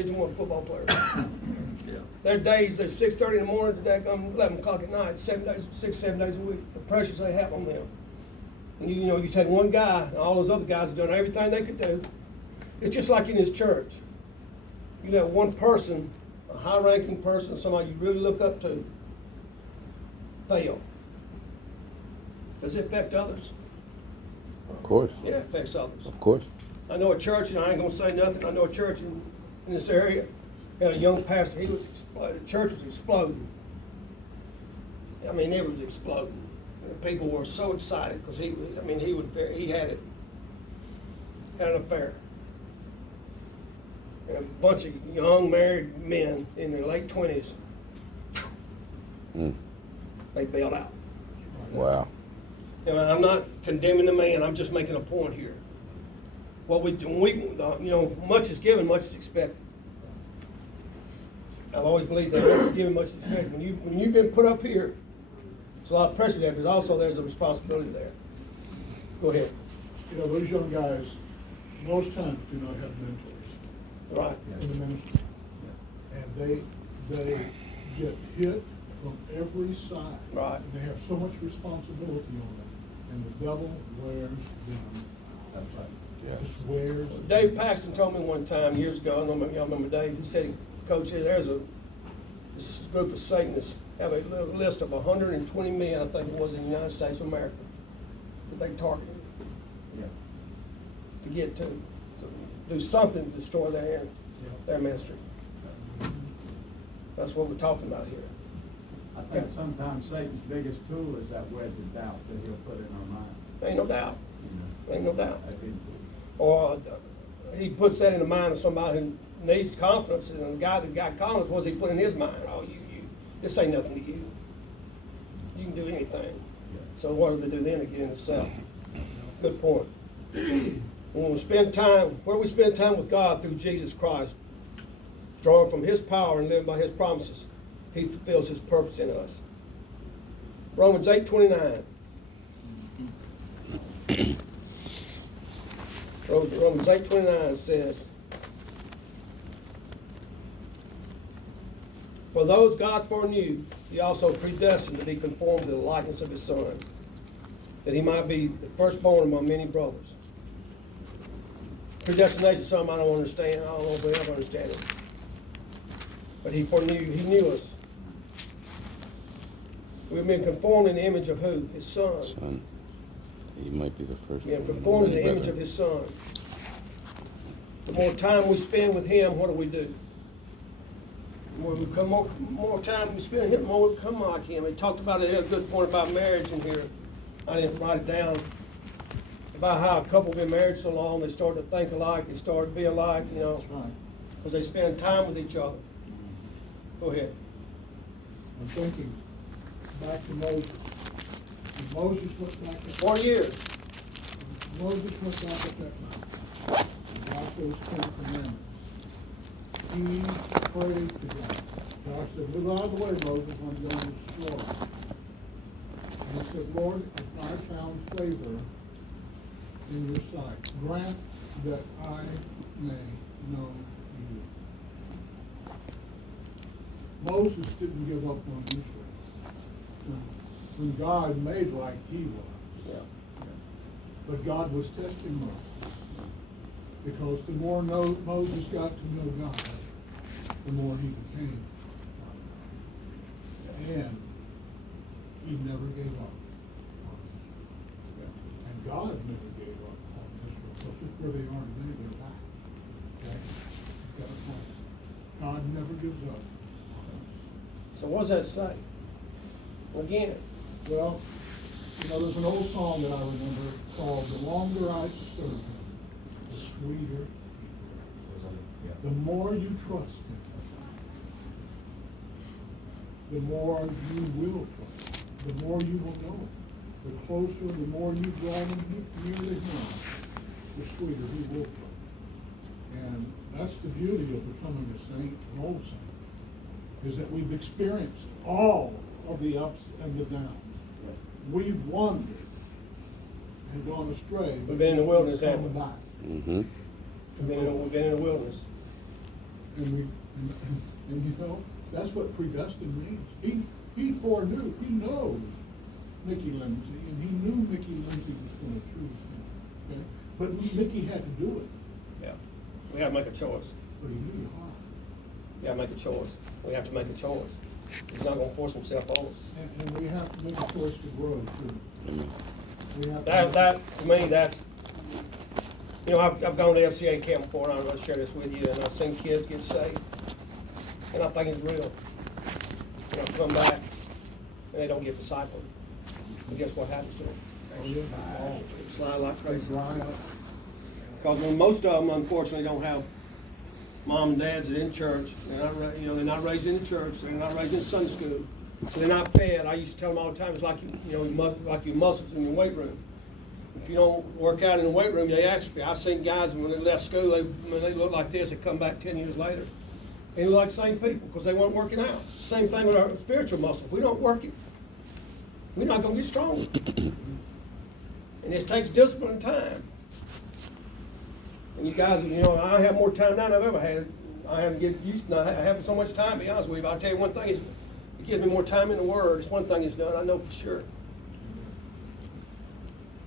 Division I football players. Yeah. Their days, they're 6:30 in the morning to that come 11 o'clock at night, 7 days a week. The pressures they have on them. And you take one guy, and all those other guys have done everything they could do. It's just like in this church. You have one person, a high-ranking person, somebody you really look up to, fail. Does it affect others? Of course. Yeah, it affects others. Of course. I know a church, and I ain't gonna say nothing. I know a church in this area. Had a young pastor. He was exploding. The church was exploding. I mean, it was exploding. And the people were so excited because he had an affair. And a bunch of young married men in their late 20s. They bailed out. Wow. And I'm not condemning the man. I'm just making a point here. What we do, much is given, much is expected. I've always believed that much is given, much is expected. When you've been put up here, there's a lot of pressure there, but also there's a responsibility there. Go ahead. Those young guys, most times do not have mentors. Right. In the ministry. And they get hit from every side. Right. And they have so much responsibility on them. And the devil wears them. That's right. Yes. Just wears them. Dave Paxton told me one time years ago, I don't know if y'all remember Dave, he said, Coach, there's this group of Satanists have a list of 120 men, I think it was, in the United States of America, that they targeted Yeah. to get to do something to destroy their ministry. That's what we're talking about here. I think sometimes Satan's biggest tool is that wedge of doubt that he'll put in our mind. Ain't no doubt. Ain't no doubt. I think Or he puts that in the mind of somebody who needs confidence, and the guy that got confidence, what's he put in his mind? Oh, this ain't nothing to you. You can do anything. So what do they do then? They get into self. Good point. When we spend time, where we spend time with God through Jesus Christ, drawing from His power and living by His promises, He fulfills His purpose in us. Romans 8:29. Romans 8:29 says, "For those God foreknew, He also predestined to be conformed to the likeness of His Son, that He might be the firstborn among many brothers." Predestination is something I don't understand. I don't know if we ever understand it. But He foreknew, He knew us. We've been conformed in the image of who? His Son. Son. He might be the first. Yeah, conformed to the image of His Son. The more time we spend with Him, what do? The more time we spend with Him, the more we become like Him. He talked about it, he had a good point about marriage in here. I didn't write it down. About how a couple been married so long, they started to think alike, they started to be alike, that's right. because they spend time with each other. Go ahead. I'm thinking back to Moses. When Moses went back at 4 years. Moses went back at that mountain. And God those 10 commandments. He prayed to God. God said, "Move out of the way, Moses, I'm going to destroy you." And he said, "Lord, if I found favor in your sight, grant that I may know you." Moses didn't give up on Israel. When God made like he was. Yeah. But God was testing Moses. Because the more Moses got to know God, the more he became God. And he never gave up on Israel. And God never gave up on Israel. So look where they are today, they're back. Okay? Got a point. God never gives up on us. So what does that say? Again, Well, there's an old song that I remember called "The Longer I Serve Him, the Sweeter." The more you trust Him, the more you will trust Him, the more you will know Him. The closer, the more you draw near to Him, the sweeter He will become. And that's the beauty of becoming a saint, an old saint, is that we've experienced all of the ups and the downs. We've wandered and gone astray. We've been in the wilderness, haven't we? Come back. Mm-hmm. We've been in the wilderness. And you know, that's what predestined means. He foreknew, he knows Mickey Lindsay, and he knew Mickey Lindsay was gonna choose him, okay? But Mickey had to do it, Yeah, we gotta make a choice. but he knew your heart. We gotta make a choice. We have to make a choice. He's not gonna force himself on us. And we have to make a choice to grow too. Amen. We have to. That, to me, that's, you know, I've gone to FCA camp before, and I'm gonna share this with you, and I've seen kids get saved, and I think it's real. And I come back, and they don't get discipled. And guess what happens to them? Oh, yeah. Slide like They crazy. dry up. Because when most of them, unfortunately, don't have mom and dads that are in church, they're not raised in the church, they're not raised in Sunday school, so they're not fed. I used to tell them all the time, it's like like your muscles in your weight room. If you don't work out in the weight room, they atrophy. I've seen guys when they left school, when they look like this, they come back 10 years later, and they look like the same people because they weren't working out. Same thing with our spiritual muscle. If we don't work it, we're not going to get stronger. And this takes discipline and time. And you guys, I have more time now than I've ever had. I haven't get used to not having so much time, to be honest with you. But I'll tell you one thing, it gives me more time in the Word. It's one thing it's done, I know for sure.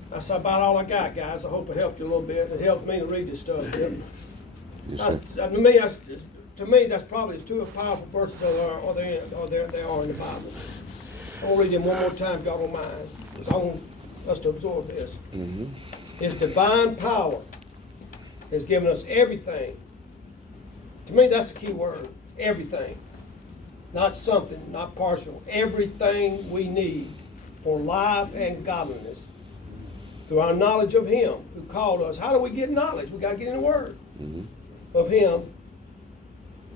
That's about all I got, guys. I hope it helped you a little bit. It helps me to read this stuff. Yes, sir. To me, that's probably as two powerful verses they are in the Bible. I'm going to read them one more time, God don't mind, because I want us to absorb this. Mm-hmm. His divine power has given us everything. To me, that's the key word, everything. Not something, not partial. Everything we need for life and godliness. Through our knowledge of Him who called us. How do we get knowledge? We got to get in the Word. Mm-hmm. Of Him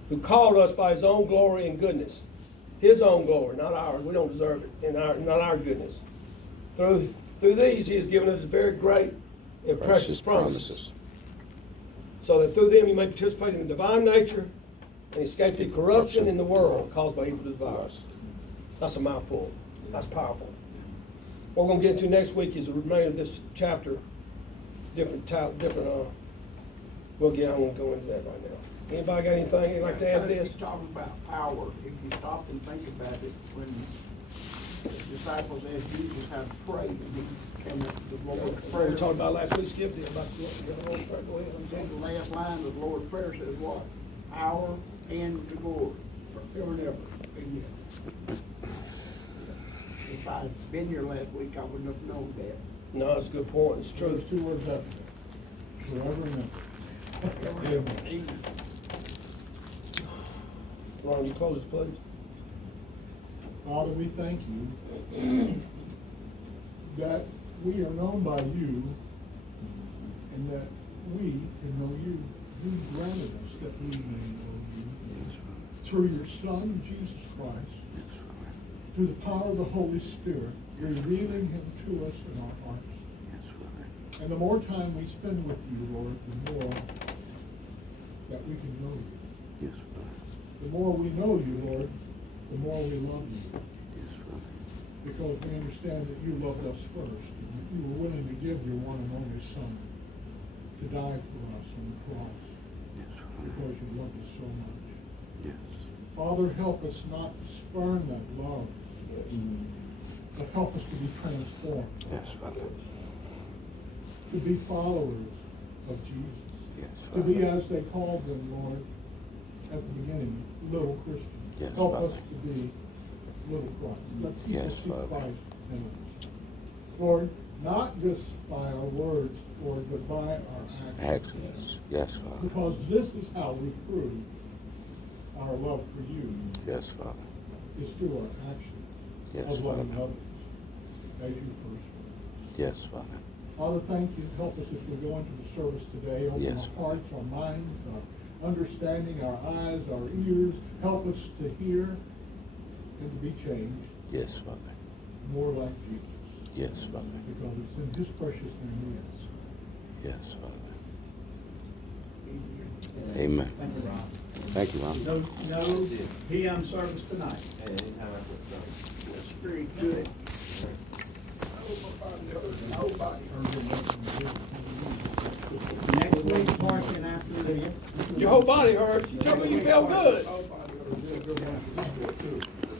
who called us by His own glory and goodness. His own glory, not ours. We don't deserve it, and not our goodness. Through these, He has given us very great and precious promises. So that through them you may participate in the divine nature and escape the corruption in the world caused by evil desires. That's a mouthful. That's powerful. What we're going to get into next week is the remainder of this chapter. I won't go into that right now. Anybody got anything you'd like to add to this? You're talking about power. If you stop and think about it, when the disciples asked Jesus how to pray, and the Lord's Prayer. We talked about last week, Skip did, about the Lord's Prayer. Go ahead. I'm sorry. The last line of the Lord's Prayer says what? Power and the glory forever and ever. Amen. If I'd been here last week, I wouldn't have known that. No, that's a good point. It's true. There's two words after that. Forever and ever. Amen. Ron, you close this, please. Father, we thank you that we are known by you and that we can know you. You granted us that we may know you through your Son, Jesus Christ, through the power of the Holy Spirit, revealing him to us in our hearts. And the more time we spend with you, Lord, the more that we can know you. Yes, Father. The more we know you, Lord, the more we love you. Yes, Father. Because we understand that you loved us first. And that you were willing to give your one and only Son to die for us on the cross. Yes, Father. Because you loved us so much. Yes. Father, help us not to spurn that love, but help us to be transformed, Yes, Father. to be followers of Jesus, Yes, to be, Father. as they called them, Lord, at the beginning, little Christians. Yes, Help Father. us to be little Christ. Let people Yes, see Father. Christ in us. Lord, not just by our words, Lord, but by our actions. Actions. Yes, Father. Because this is how we prove our love for you, Yes, Father. is through our actions Yes, of loving Father. others as you first loved. Yes, Father. Father, thank you. Help us as we go into the service today. Open Yes. our hearts, our minds, our understanding, our eyes, our ears. Help us to hear and to be changed Yes, Father. more like Jesus. Yes, Father. Because it's in his precious name we ask. Yes, Father. Amen. Thank you, Ron. Thank you, Ron. No PM service tonight. That's very good. Nobody heard him. Next week, parking after the. Your whole body hurts. You tell me you feel good. Oh, my God, yeah, good one.